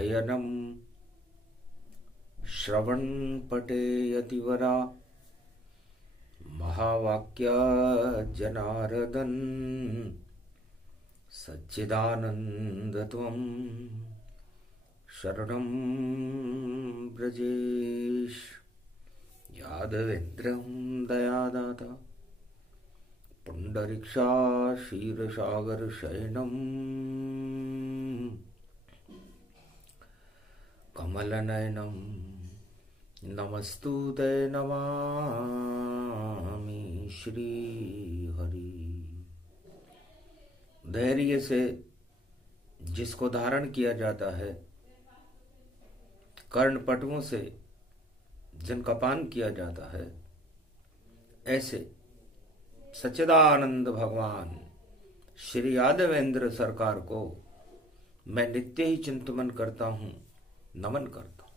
हयनं श्रवणपटे यतिवरा महावाक्य जनार्दन सच्चिदानंद त्वं शरणं ब्रजेश। यादवेन्द्रं दयादाता पुंडरीक्षा क्षीरसागर शयनं कमलनयनं नमस्तुते नमामि श्रीहरि। धैर्य से जिसको धारण किया जाता है, कर्णपटुओं से जिनका पान किया जाता है, ऐसे सच्चिदानंद भगवान श्री यादवेंद्र सरकार को मैं नित्य ही चिंतन करता हूँ, नमन करता हूँ।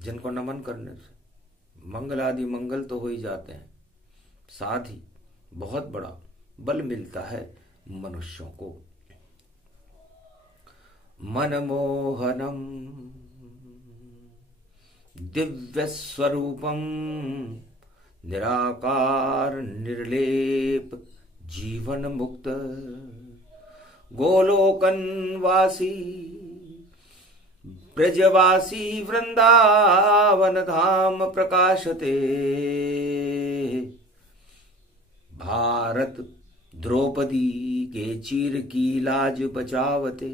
जिनको नमन करने से मंगल आदि मंगल तो हो ही जाते हैं, साथ ही बहुत बड़ा बल मिलता है मनुष्यों को। मनमोहनम दिव्य स्वरूपम निराकार निर्लेप जीवन मुक्त गोलोकनवासी ब्रजवासी वृंदावन धाम प्रकाशते। भारत द्रौपदी के चीर की लाज बचावते,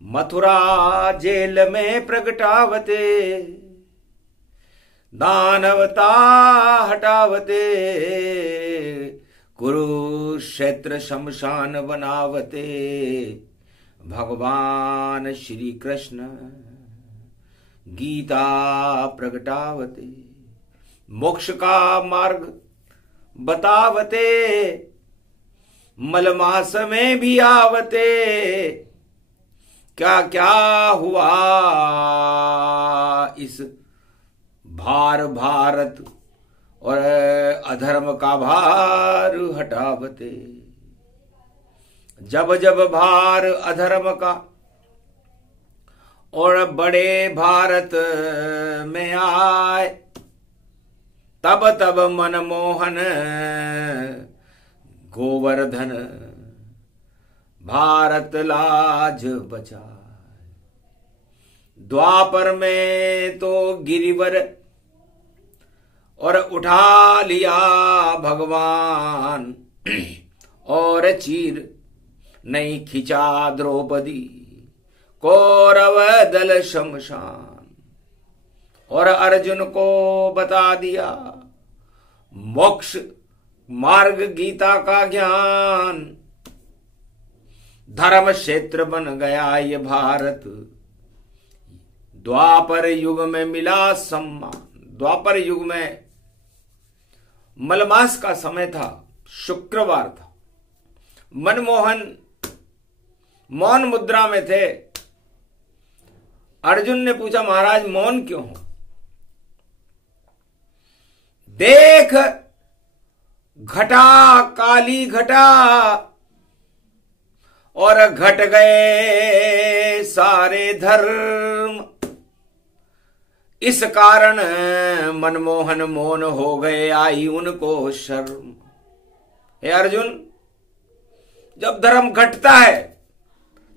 मथुरा जेल में प्रगटावते, दानवता हटावते, कुरुक्षेत्र शमशान बनावते। भगवान श्री कृष्ण गीता प्रगटावते, मोक्ष का मार्ग बतावते, मलमास में भी आवते। क्या क्या हुआ इस भारत और अधर्म का भार हटावते। जब जब भार अधर्म का और बड़े भारत में आए, तब तब मनमोहन गोवर्धन भारत लाज बचाए। द्वापर में तो गिरिवर और उठा लिया भगवान, और चीर नहीं खिंचा द्रौपदी कौरव दल शमशान। और अर्जुन को बता दिया मोक्ष मार्ग गीता का ज्ञान। धर्म क्षेत्र बन गया ये भारत, द्वापर युग में मिला सम्मान। द्वापर युग में मलमास का समय था, शुक्रवार था। मनमोहन मौन मुद्रा में थे। अर्जुन ने पूछा, महाराज मौन क्यों हो? देख घटा काली घटा और घट गए सारे धर्म। इस कारण मनमोहन मौन हो गए, आई उनको शर्म। हे अर्जुन, जब धर्म घटता है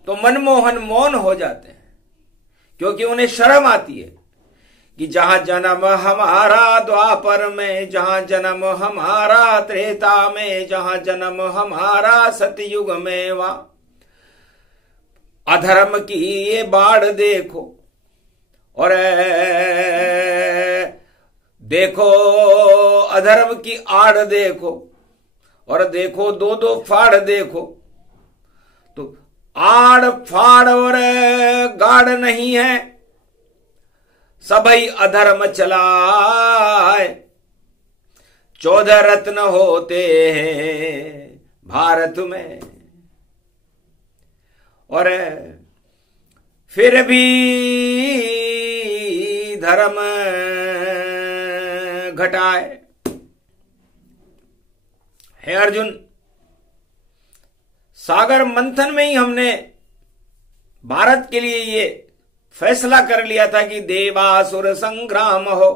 तो मनमोहन मौन हो जाते हैं, क्योंकि उन्हें शर्म आती है कि जहां जन्म हमारा द्वापर में, जहां जन्म हमारा त्रेता में, जहां जन्म हमारा सतयुग में, वहां अधर्म की ये बाढ़ देखो। और देखो अधर्म की आड़ देखो, और देखो दो दो फाड़ देखो। तो आड़ फाड़ और गाड़ नहीं है, सबई अधर्म चलाए। 14 रत्न होते हैं भारत में, और फिर भी धर्म घटाए। हे अर्जुन, सागर मंथन में ही हमने भारत के लिए ये फैसला कर लिया था कि देवासुर संग्राम हो,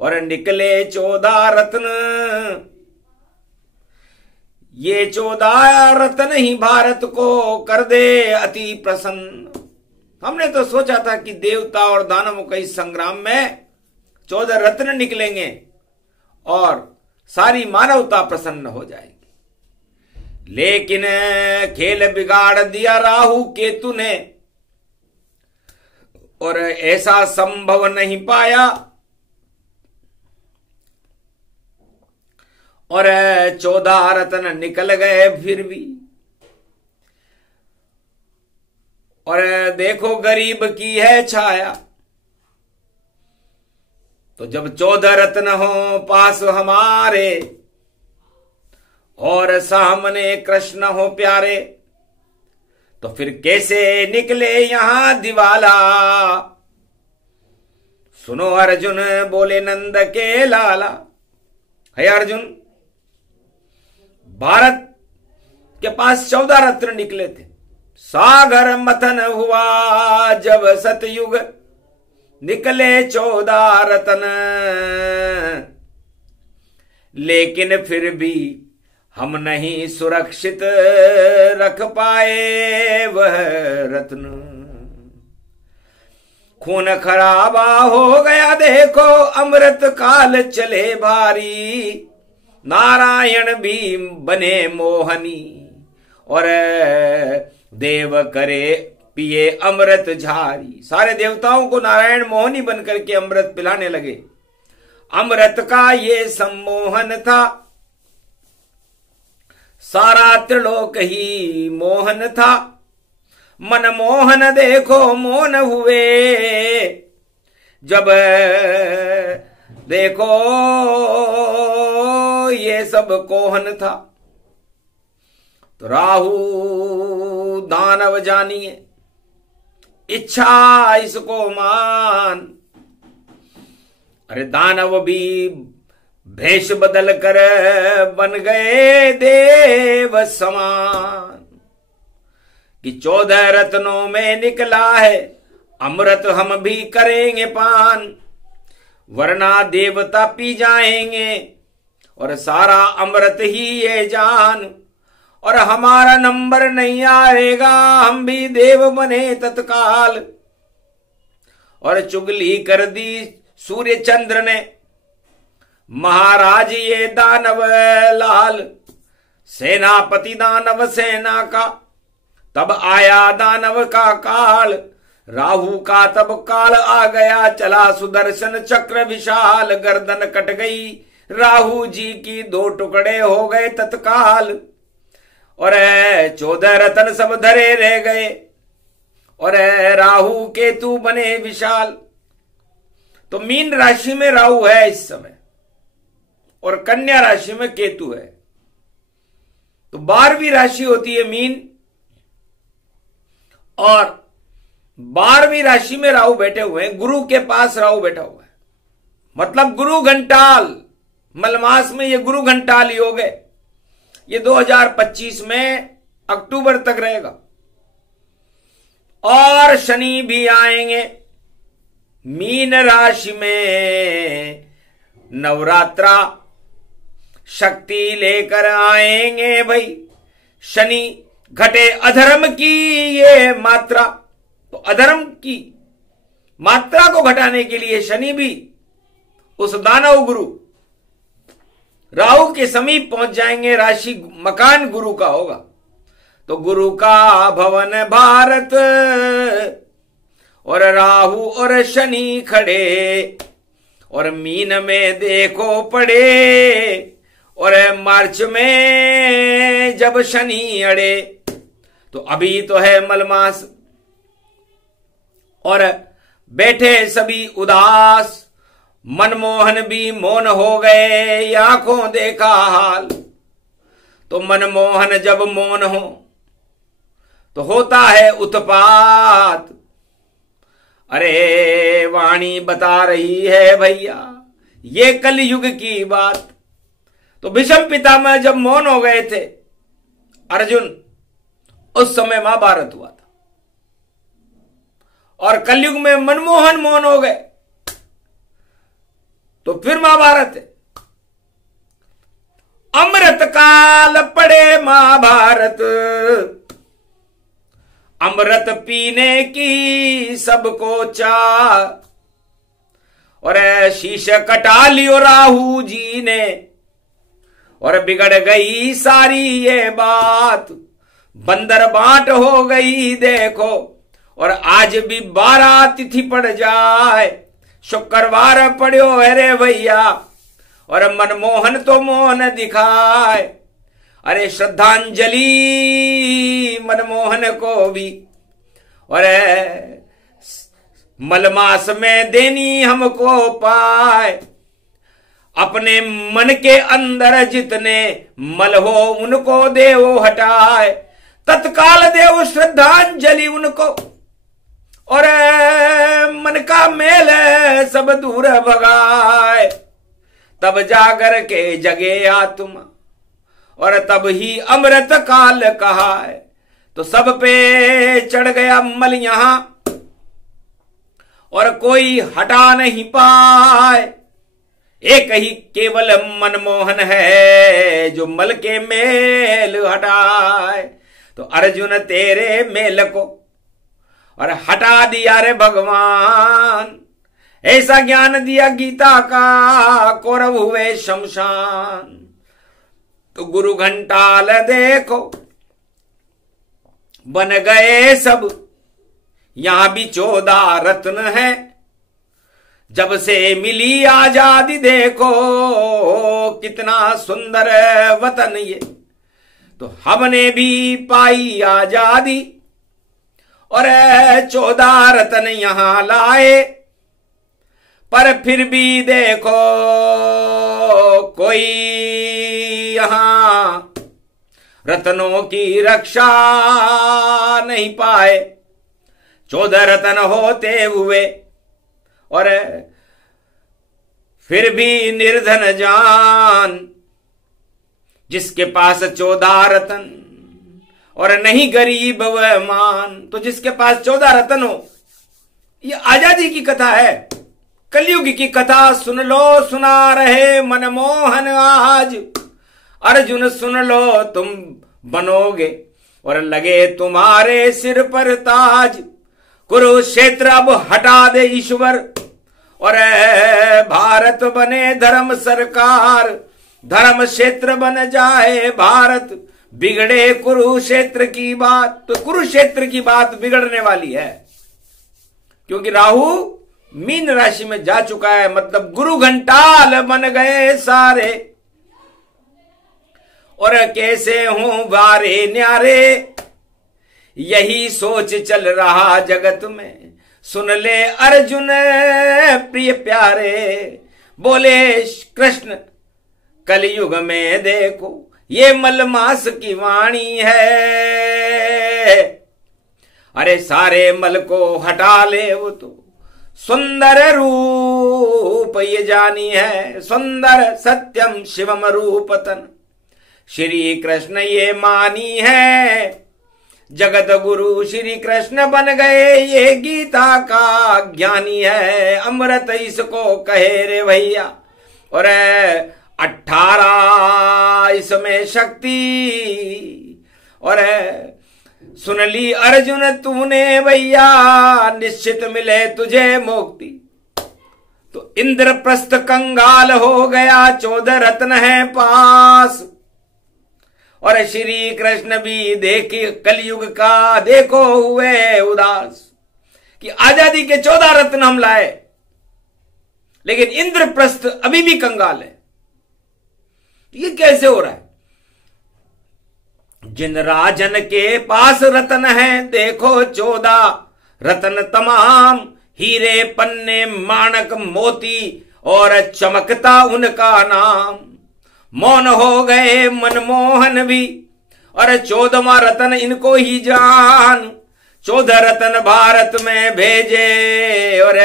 और निकले 14 रत्न। ये 14 रत्न ही भारत को कर दे अति प्रसन्न। हमने तो सोचा था कि देवता और दानवों के इस संग्राम में 14 रत्न निकलेंगे और सारी मानवता प्रसन्न हो जाएगी, लेकिन खेल बिगाड़ दिया राहु केतु ने, और ऐसा संभव नहीं पाया। और 14 रत्न निकल गए फिर भी। और देखो गरीब की है छाया। तो जब 14 रत्न हो पास हमारे और सामने कृष्ण हो प्यारे, तो फिर कैसे निकले यहां दिवाला। सुनो अर्जुन बोले नंद के लाला। है अर्जुन, भारत के पास 14 रत्न निकले थे। सागर मथन हुआ जब सतयुग, निकले 14 रत्न, लेकिन फिर भी हम नहीं सुरक्षित रख पाए वह रत्न। खून खराबा हो गया देखो, अमृत काल चले भारी, नारायण भी बने मोहनी, और देव करे पिए अमृत झारी। सारे देवताओं को नारायण मोहनी बनकर के अमृत पिलाने लगे। अमृत का ये सम्मोहन था, सारा त्रिलोक ही मोहन था। मनमोहन देखो मौन हुए, जब देखो ये सब कोहन था। तो राहु दानव जानिए, इच्छा इसको मान। अरे दानव भी भेष बदल कर बन गए देव समान, कि 14 रत्नों में निकला है अमृत, हम भी करेंगे पान, वरना देवता पी जाएंगे और सारा अमृत ही ये जान, और हमारा नंबर नहीं आएगा, हम भी देव बने तत्काल। और चुगली कर दी सूर्य चंद्र ने, महाराज ये दानव लाल, सेनापति दानव सेना का, तब आया दानव का काल। राहु का तब काल आ गया, चला सुदर्शन चक्र विशाल, गर्दन कट गई राहु जी की, 2 टुकड़े हो गए तत्काल। और 14 रत्न सब धरे रह गए, और राहु केतु बने विशाल। तो मीन राशि में राहु है इस समय, और कन्या राशि में केतु है। तो 12वीं राशि होती है मीन, और 12वीं राशि में राहु बैठे हुए हैं। गुरु के पास राहु बैठा हुआ है, मतलब गुरु घंटाल। मलमास में ये गुरु घंटाल योग है। ये 2025 में अक्टूबर तक रहेगा। और शनि भी आएंगे मीन राशि में, नवरात्रा शक्ति लेकर आएंगे भाई। शनि घटे अधर्म की ये मात्रा, तो अधर्म की मात्रा को घटाने के लिए शनि भी उस दानव गुरु राहु के समीप पहुंच जाएंगे। राशि मकान गुरु का होगा, तो गुरु का भवन भारत, और राहु और शनि खड़े, और मीन में देखो पड़े, और मार्च में जब शनि अड़े, तो अभी तो है मलमास, और बैठे सभी उदास, मनमोहन भी मौन हो गए, आंखों देखा हाल। तो मनमोहन जब मौन हो तो होता है उत्पात। अरे वाणी बता रही है भैया ये कलयुग की बात। तो भीष्म पितामह जब मौन हो गए थे, अर्जुन उस समय महाभारत हुआ था। और कलयुग में मनमोहन मौन हो गए तो फिर महाभारत है। अमृत काल पड़े महाभारत, अमृत पीने की सबको चाह, और शीश कटा लियो राहु जी ने, और बिगड़ गई सारी ये बात, बंदर बांट हो गई देखो, और आज भी 12 तिथि पड़ जाए, शुक्रवार पड़ो अरे भैया, और मनमोहन तो मौन दिखाए। अरे श्रद्धांजलि मनमोहन को भी, और मलमास में देनी हमको पाए, अपने मन के अंदर जितने मल हो उनको देव हटाए, तत्काल देव श्रद्धांजलि उनको, और मन का मेल सब दूर भगाए, तब जागर के जगे आत्मा, और तब ही अमृत काल कहा है। तो सब पे चढ़ गया मल यहां, और कोई हटा नहीं पाए, एक ही केवल मनमोहन है जो मल के मेल हटाए। तो अर्जुन तेरे मेल को और हटा दिया रे भगवान, ऐसा ज्ञान दिया गीता का, कौरव हुए शमशान। तो गुरु घंटाल देखो बन गए सब, यहां भी 14 रत्न है, जब से मिली आजादी देखो कितना सुंदर वतन ये। तो हमने भी पाई आजादी, और 14 रत्न यहां लाए, पर फिर भी देखो कोई यहां रत्नों की रक्षा नहीं पाए। 14 रत्न होते हुए और फिर भी निर्धन जान, जिसके पास 14 रत्न और नहीं गरीब वह मान। तो जिसके पास 14 रत्न हो, ये आजादी की कथा है, कलयुग की कथा सुन लो, सुना रहे मनमोहन आज। अर्जुन सुन लो तुम बनोगे और लगे तुम्हारे सिर पर ताज। कुरुक्षेत्र अब हटा दे ईश्वर और भारत बने धर्म सरकार। धर्म क्षेत्र बन जाए भारत, बिगड़े कुरुक्षेत्र की बात। तो कुरुक्षेत्र की बात बिगड़ने वाली है, क्योंकि राहु मीन राशि में जा चुका है। मतलब गुरु घंटाल बन गए सारे, और कैसे हों वारे न्यारे, यही सोच चल रहा जगत में। सुन ले अर्जुन प्रिय प्यारे, बोले कृष्ण कलयुग में देखो ये मलमास की वाणी है। अरे सारे मल को हटा ले वो तो सुंदर रूप ये जानी है। सुंदर सत्यम शिवम रूपतन श्री कृष्ण ये मानी है। जगत गुरु श्री कृष्ण बन गए ये गीता का ज्ञानी है। अमृत इसको कहे रे भैया, और 18 इसमें शक्ति। और सुन ली अर्जुन तूने भैया, निश्चित मिले तुझे मुक्ति। तो इंद्रप्रस्थ कंगाल हो गया, 14 रत्न है पास। और श्री कृष्ण भी देखिए कलयुग का देखो हुए उदास, कि आजादी के 14 रत्न हम लाए, लेकिन इंद्रप्रस्थ अभी भी कंगाल है। ये कैसे हो रहा है? जिन राजन के पास रत्न है देखो 14 रत्न तमाम, हीरे पन्ने माणक मोती और चमकता उनका नाम। मौन हो गए मनमोहन भी, और 14वां रत्न इनको ही जान। 14 रत्न भारत में भेजे, और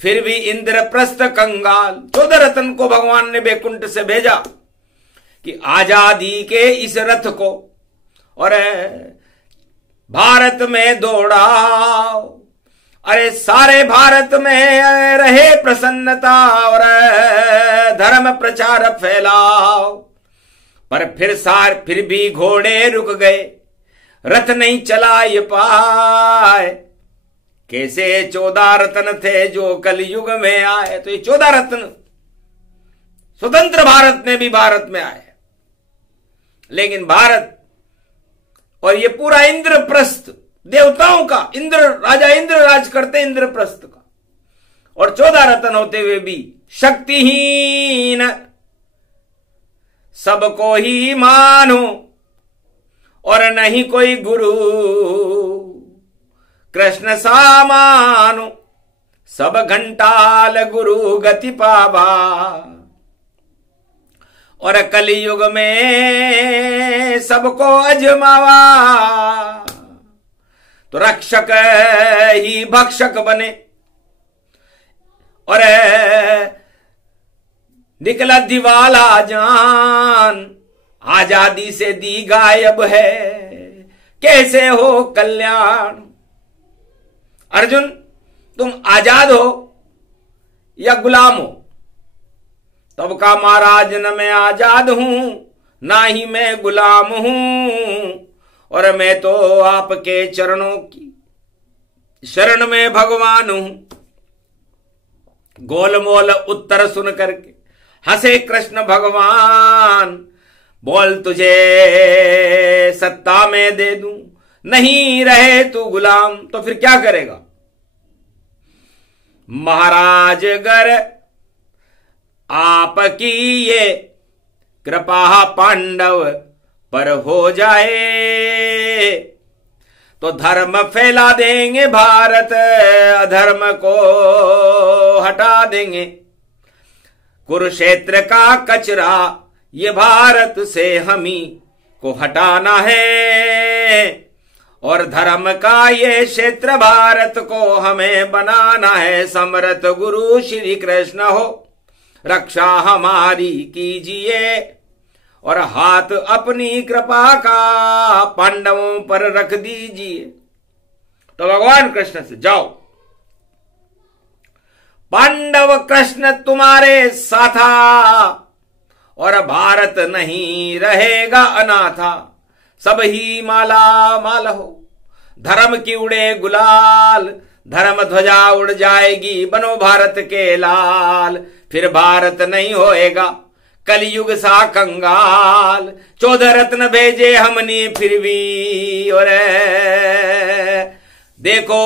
फिर भी इंद्रप्रस्थ कंगाल। 14 रत्न को भगवान ने बैकुंठ से भेजा कि आजादी के इस रथ को और भारत में दौड़ाओ, अरे सारे भारत में रहे प्रसन्नता और धर्म प्रचार फैलाओ। पर फिर भी घोड़े रुक गए, रथ नहीं चला ये पाए। कैसे 14 रत्न थे जो कलयुग में आए। तो ये 14 रत्न स्वतंत्र भारत में भी भारत में आए, लेकिन भारत और ये पूरा इंद्रप्रस्थ देवताओं का, राजा इंद्र राज करते इंद्रप्रस्थ का, और 14 रत्न होते हुए भी शक्तिहीन सबको ही मानो और नहीं कोई गुरु, कृष्ण सा मानो सब घंटाल गुरु गति पावा। और कलयुग में सबको अजमावा, तो रक्षक ही भक्षक बने। और निकला दिवाला जान, आजादी से दी गायब है, कैसे हो कल्याण। अर्जुन, तुम आजाद हो या गुलाम हो? तब का महाराज, न मैं आजाद हूं ना ही मैं गुलाम हूं, और मैं तो आपके चरणों की शरण में भगवान हूं। गोलमोल उत्तर सुन करके हंसे कृष्ण भगवान, बोल तुझे सत्ता में दे दूं, नहीं रहे तू गुलाम तो फिर क्या करेगा? महाराज अगर आपकी ये कृपा पांडव पर हो जाए, तो धर्म फैला देंगे भारत, अधर्म को हटा देंगे। कुरुक्षेत्र का कचरा ये भारत से हम ही को हटाना है, और धर्म का ये क्षेत्र भारत को हमें बनाना है। समर्थ गुरु श्री कृष्ण हो, रक्षा हमारी कीजिए, और हाथ अपनी कृपा का पांडवों पर रख दीजिए। तो भगवान कृष्ण से, जाओ पांडव कृष्ण तुम्हारे साथा, और भारत नहीं रहेगा अनाथा। सब ही माला माल हो, धर्म की उड़े गुलाल, धर्म ध्वजा उड़ जाएगी, बनो भारत के लाल। फिर भारत नहीं होएगा कलयुग सा कंगाल। 14 रत्न भेजे हमने फिर भी, और देखो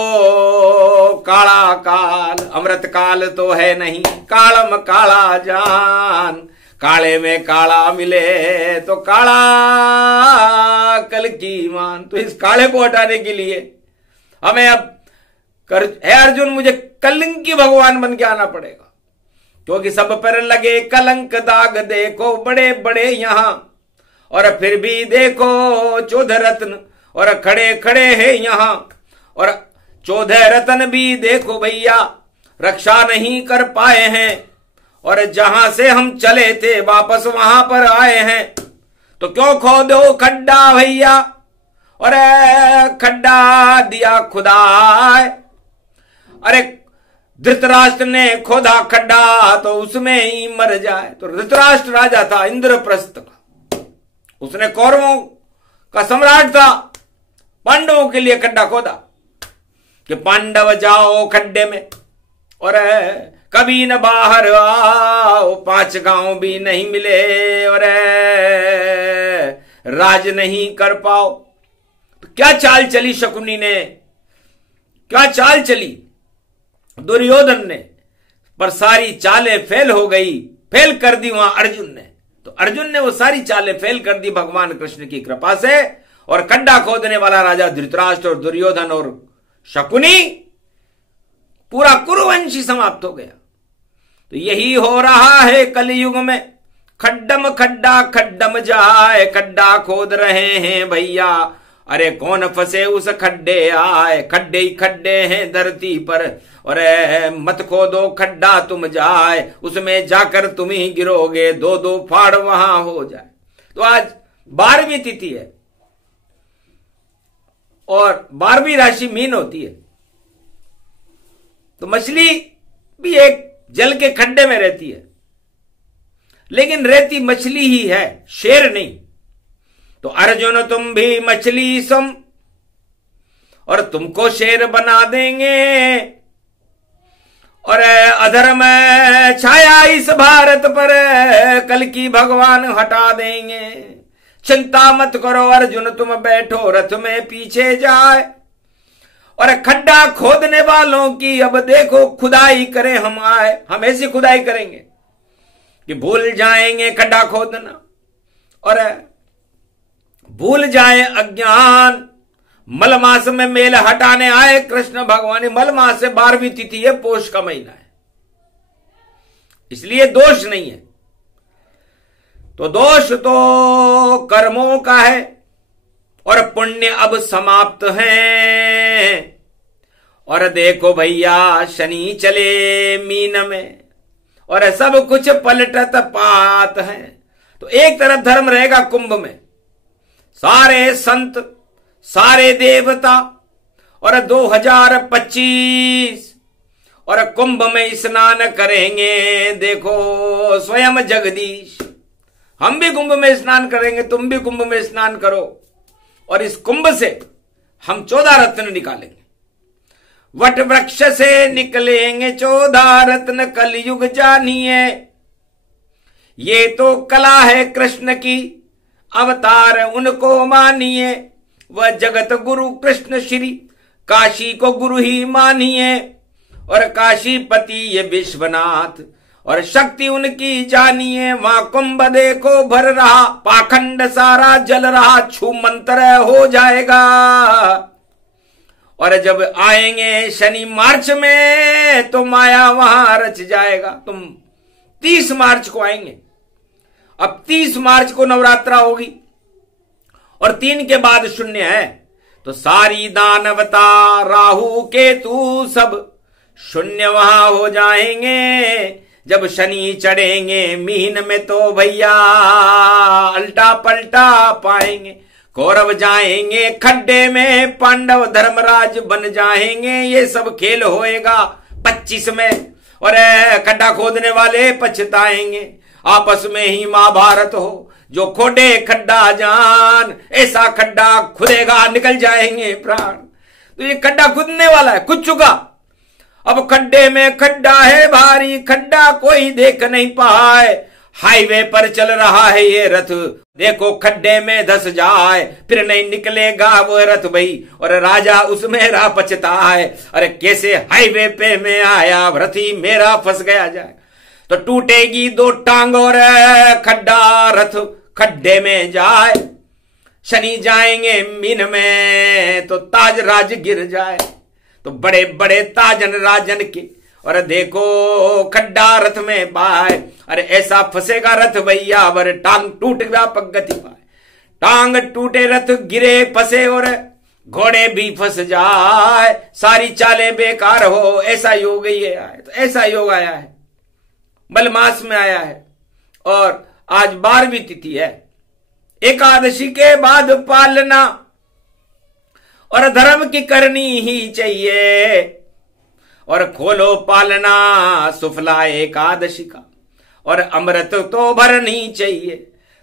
काला काल, अमृत काल तो है नहीं, कालम काला जान। काले में काला मिले तो काला कल की मान। तो इस काले को हटाने के लिए हमें अब है अर्जुन, मुझे कलंकी भगवान बन के आना पड़ेगा, क्योंकि सब पर लगे कलंक दाग देखो बड़े बड़े यहां। और फिर भी देखो 14 रत्न और खड़े खड़े हैं यहां, और 14 रत्न भी देखो भैया रक्षा नहीं कर पाए हैं, और जहां से हम चले थे वापस वहां पर आए हैं। तो क्यों खोदो खड्डा भैया, और खड्डा दिया खुदा। अरे धृतराष्ट्र ने खोदा खड्डा तो उसमें ही मर जाए। तो धृतराष्ट्र राजा था इंद्रप्रस्थ का, उसने कौरवों का सम्राट था, पांडवों के लिए खड्डा खोदा कि पांडव जाओ खड्डे में और कभी न बाहर आओ। 5 गांव भी नहीं मिले और राज नहीं कर पाओ। तो क्या चाल चली शकुनी ने, क्या चाल चली दुर्योधन ने, पर सारी चालें फेल हो गई, फेल कर दी वहां अर्जुन ने। तो अर्जुन ने वो सारी चालें फेल कर दी भगवान कृष्ण की कृपा से, और खड्डा खोदने वाला राजा धृतराष्ट्र और दुर्योधन और शकुनी, पूरा कुरुवंशी समाप्त हो गया। तो यही हो रहा है कलयुग में, खड्डम खड्डा खड्डम जाए, खड्डा खोद रहे हैं भैया। अरे कौन फंसे उस खड्डे आए, खड्डे ही खड्डे हैं धरती पर, और मत खोदो खड्डा तुम जाए, उसमें जाकर तुम ही गिरोगे, 2-2 फाड़ वहां हो जाए। तो आज 12वीं तिथि है, और 12वीं राशि मीन होती है, तो मछली भी एक जल के खड्डे में रहती है, लेकिन रहती मछली ही है, शेर नहीं। तो अर्जुन तुम भी मछली सम, और तुमको शेर बना देंगे, और अधर्म छाया इस भारत पर, कल की भगवान हटा देंगे। चिंता मत करो अर्जुन तुम बैठो रथ में पीछे जाए, और खड्डा खोदने वालों की अब देखो खुदाई करें हम आए। हम ऐसी खुदाई करेंगे कि भूल जाएंगे खड्डा खोदना, और भूल जाए अज्ञान। मलमास में मेल हटाने आए कृष्ण भगवान। मलमास से 12वीं तिथि है, पोष का महीना है, इसलिए दोष नहीं है। तो दोष तो कर्मों का है, और पुण्य अब समाप्त हैं। और देखो भैया शनि चले मीन में, और सब कुछ पलटत पात है। तो एक तरफ धर्म रहेगा कुंभ में, सारे संत सारे देवता, और 2025 और कुंभ में स्नान करेंगे। देखो स्वयं जगदीश, हम भी कुंभ में स्नान करेंगे, तुम भी कुंभ में स्नान करो, और इस कुंभ से हम 14 रत्न निकालेंगे। वट वृक्ष से निकलेंगे 14 रत्न, कलयुग जानिए। ये तो कला है कृष्ण की, अवतार उनको मानिए। वह जगत गुरु कृष्ण श्री, काशी को गुरु ही मानिए। और काशीपति ये विश्वनाथ, और शक्ति उनकी जानिए। वहां कुंभ देखो भर रहा, पाखंड सारा जल रहा, छू मंत्र हो जाएगा। और जब आएंगे शनि मार्च में, तो माया वहां रच जाएगा। तुम 30 मार्च को आएंगे। अब 30 मार्च को नवरात्रा होगी, और 3 के बाद शून्य है। तो सारी दानवता राहु केतु सब शून्य वहां हो जाएंगे। जब शनि चढ़ेंगे मीन में, तो भैया अल्टा पलटा पाएंगे। कौरव जाएंगे खड्डे में, पांडव धर्मराज बन जाएंगे। ये सब खेल होएगा 25 में, और खड्डा खोदने वाले पछताएंगे। आपस में ही महाभारत हो, जो खोदे खड्डा जान, ऐसा खड्डा खुदेगा निकल जाएंगे प्राण। तो ये खड्डा खुदने वाला है, खुद चुका। अब खड्डे में खड्डा है भारी, खड्डा कोई देख नहीं पाए। हाईवे पर चल रहा है ये रथ, देखो खड्डे में धस जाए, फिर नहीं निकलेगा वो रथ भाई। और राजा उसमें रहा पछताए, अरे कैसे हाईवे पे में आया, रथी मेरा फंस गया जाए। तो टूटेगी 2 टांग, और खड्डा रथ खड्डे में जाए। शनि जाएंगे मीन में, तो ताज राज गिर जाए। तो बड़े बड़े ताजन राजन के, और देखो खड्डा रथ में पाए। अरे ऐसा फंसेगा रथ भैया, अबर टांग टूट व्यापक गति पाए। टांग टूटे रथ गिरे फंसे, और घोड़े भी फंस जाए। सारी चालें बेकार हो, ऐसा योग ये आए। तो ऐसा योग आया है, मलमास में आया है, और आज 12वीं तिथि है। एकादशी के बाद पालना, और धर्म की करनी ही चाहिए। और खोलो पालना सुफला एकादशी का, और अमृत तो भरनी चाहिए।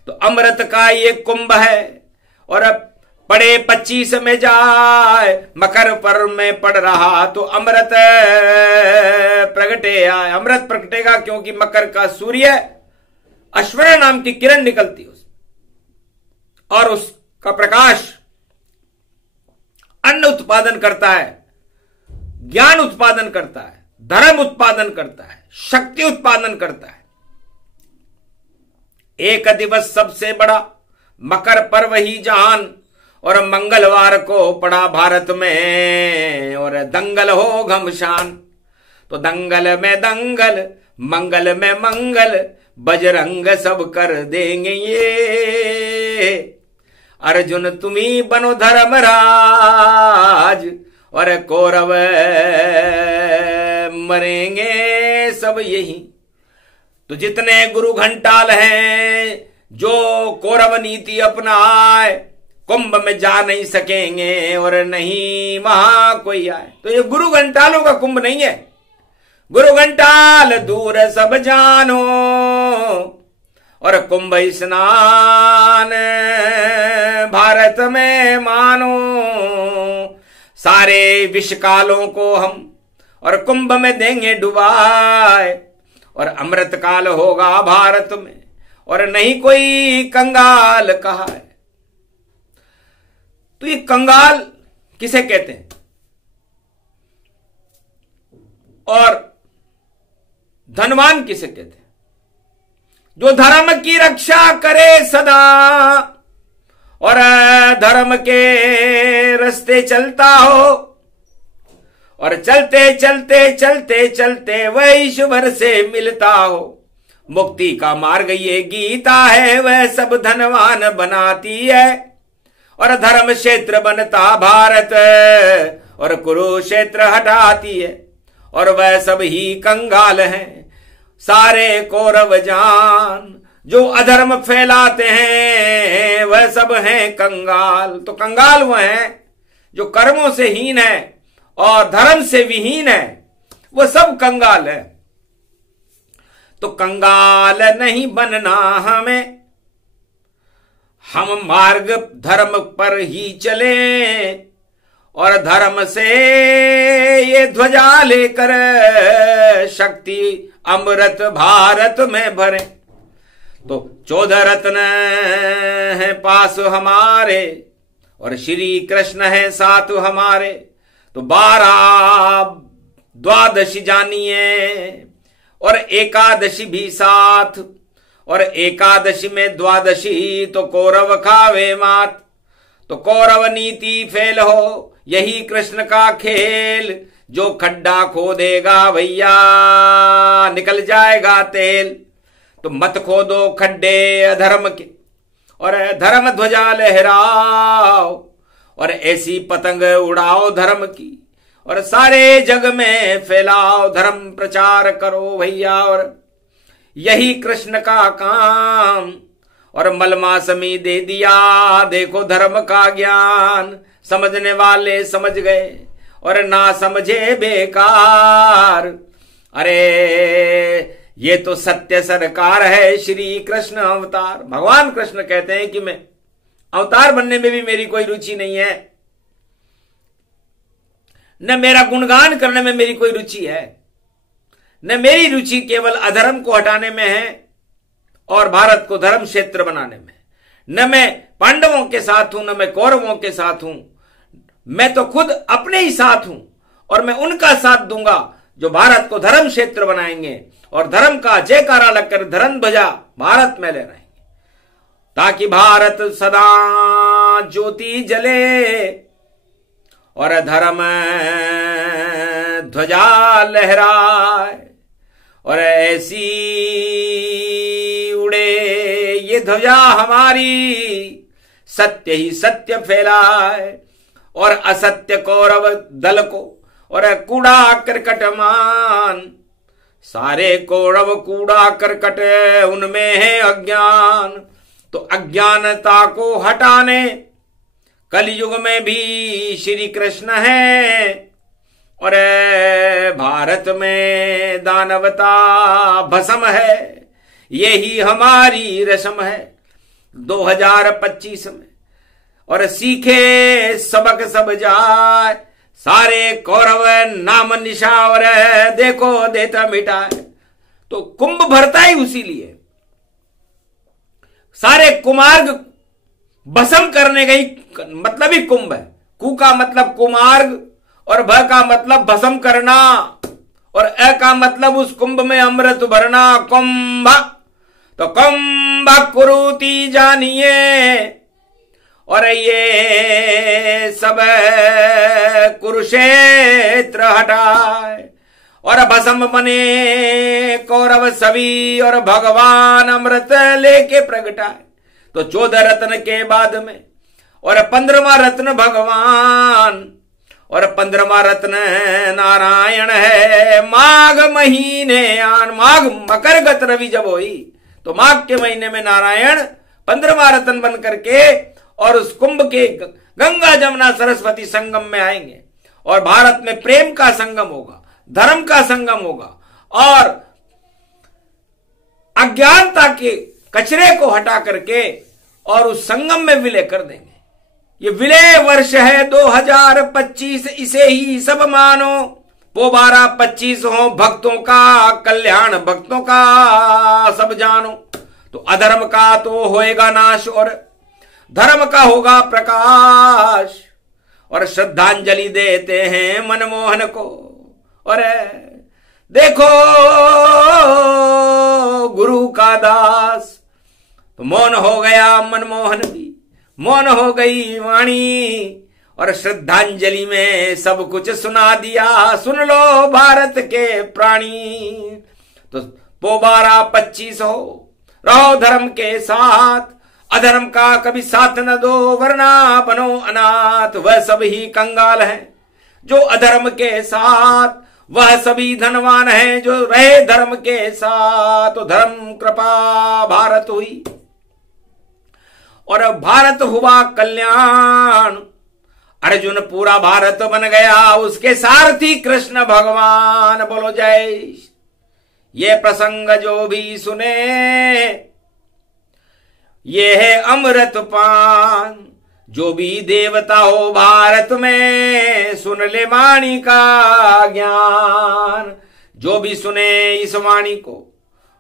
तो अमृत का ये कुंभ है, और अब पड़े 25 में जाए, मकर पर्व में पड़ रहा, तो अमृत प्रगटे आए। अमृत प्रगटेगा, क्योंकि मकर का सूर्य अश्विनी नाम की किरण निकलती है, और उसका प्रकाश अन्न उत्पादन करता है, ज्ञान उत्पादन करता है, धर्म उत्पादन करता है, शक्ति उत्पादन करता है। एक दिवस सबसे बड़ा मकर पर्व ही जहान, और मंगलवार को पड़ा भारत में, और दंगल हो घमशान। तो दंगल में दंगल, मंगल में मंगल, बजरंग सब कर देंगे ये। अर्जुन तुम्ही बनो धर्मराज, और कौरव मरेंगे सब यही। तो जितने गुरु घंटाल हैं, जो कौरव नीति अपनाए, कुंभ में जा नहीं सकेंगे और नहीं वहां कोई आए। तो ये गुरु घंटालों का कुंभ नहीं है। गुरु घंटाल दूर सब जानो और कुंभ स्नान भारत में मानो। सारे विषकालों को हम और कुंभ में देंगे डुबाए और अमृत काल होगा भारत में और नहीं कोई कंगाल कहा है। तो ये कंगाल किसे कहते हैं और धनवान किसे कहते हैं? जो धर्म की रक्षा करे सदा और धर्म के रास्ते चलता हो और चलते चलते चलते चलते वह ईश्वर से मिलता हो। मुक्ति का मार्ग ये गीता है, वह सब धनवान बनाती है और धर्म क्षेत्र बनता भारत और कुरुक्षेत्र हटाती है। और वह सब ही कंगाल हैं सारे कौरव जान, जो अधर्म फैलाते हैं वह सब हैं कंगाल। तो कंगाल वह हैं जो कर्मों से हीन है और धर्म से विहीन है, वह सब कंगाल है। तो कंगाल नहीं बनना हमें, हम मार्ग धर्म पर ही चले और धर्म से ये ध्वजा लेकर शक्ति अमृत भारत में भरे। तो 14 रत्न है पास हमारे और श्री कृष्ण है साथ हमारे। तो 12 द्वादशी जानिए और एकादशी भी साथ, और एकादशी में द्वादशी तो कौरव खावे मात। तो कौरव नीति फेल हो यही कृष्ण का खेल, जो खड्डा खोदेगा भैया निकल जाएगा तेल। तो मत खोदो खड्डे अधर्म के और धर्म ध्वजा लहराओ और ऐसी पतंग उड़ाओ धर्म की और सारे जग में फैलाओ धर्म प्रचार करो भैया। और यही कृष्ण का काम और मलमासमी दे दिया देखो धर्म का ज्ञान। समझने वाले समझ गए और ना समझे बेकार। अरे ये तो सत्य सरकार है श्री कृष्ण अवतार। भगवान कृष्ण कहते हैं कि मैं अवतार बनने में भी मेरी कोई रुचि नहीं है, न मेरा गुणगान करने में मेरी कोई रुचि है, न मेरी रुचि केवल अधर्म को हटाने में है और भारत को धर्म क्षेत्र बनाने में। न मैं पांडवों के साथ हूं, न मैं कौरवों के साथ हूं, मैं तो खुद अपने ही साथ हूं और मैं उनका साथ दूंगा जो भारत को धर्म क्षेत्र बनाएंगे और धर्म का जयकारा लगकर धर्म ध्वजा भारत में लहराएंगे, ताकि भारत सदा ज्योति जले और धर्म ध्वजा लहराए और ऐसी उड़े ये ध्वजा हमारी, सत्य ही सत्य फैलाए और असत्य कौरव दल को और कूड़ा करकट मान। सारे कौरव कूड़ा करकट उनमें है अज्ञान। तो अज्ञानता को हटाने कलयुग में भी श्री कृष्ण है और भारत में दानवता भस्म है। यही हमारी रस्म है 2025 में और सीखे सबक सब जाए। सारे कौरव नाम निशा और देखो देता मिटाए। तो कुंभ भरता ही उसी लिए, सारे कुमार्ग भस्म करने गई मतलब ही कुंभ है। कु का मतलब कुमार्ग और भ का मतलब भस्म करना और अ का मतलब उस कुंभ में अमृत भरना। कुंभ तो कुंभ कुरुति जानिए और ये सब कुरुक्षेत्र हटाए और भस्म बने कौरव सभी और भगवान अमृत लेके प्रगटाए। तो 14 रत्न के बाद में और 15वां रत्न भगवान और 15वां रत्न नारायण है। माघ महीने आन, माघ मकर गत रवि जब हुई तो माघ के महीने में नारायण 15वां रत्न बन करके और उस कुंभ के गंगा जमुना सरस्वती संगम में आएंगे और भारत में प्रेम का संगम होगा, धर्म का संगम होगा और अज्ञानता के कचरे को हटा करके और उस संगम में विलय कर देंगे। ये विलय वर्ष है 2025, इसे ही सब मानो। पोबारा 25 हो भक्तों का कल्याण, भक्तों का सब जानो। तो अधर्म का तो होएगा नाश और धर्म का होगा प्रकाश। और श्रद्धांजलि देते हैं मनमोहन को। और देखो गुरु का दास, तो मौन हो गया मनमोहन भी, मौन हो गई वाणी और श्रद्धांजलि में सब कुछ सुना दिया। सुन लो भारत के प्राणी। तो पोबारा 25 हो, रहो धर्म के साथ, अधर्म का कभी साथ न दो वरना बनो अनाथ। वह सब ही कंगाल हैं जो अधर्म के साथ, वह सभी धनवान हैं जो रहे धर्म के साथ। तो धर्म कृपा भारत हुई और भारत हुआ कल्याण। अर्जुन पूरा भारत बन गया, उसके सारथी कृष्ण भगवान। बोलो जय। ये प्रसंग जो भी सुने ये है अमृत पान। जो भी देवता हो भारत में सुन ले वाणी का ज्ञान। जो भी सुने इस वाणी को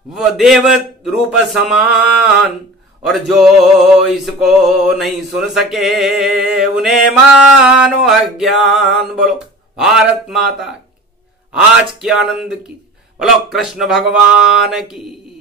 वो देव रूप समान। और जो इसको नहीं सुन सके उन्हें मानो अज्ञान। बोलो भारत माता की आज की आनंद की, बोलो कृष्ण भगवान की।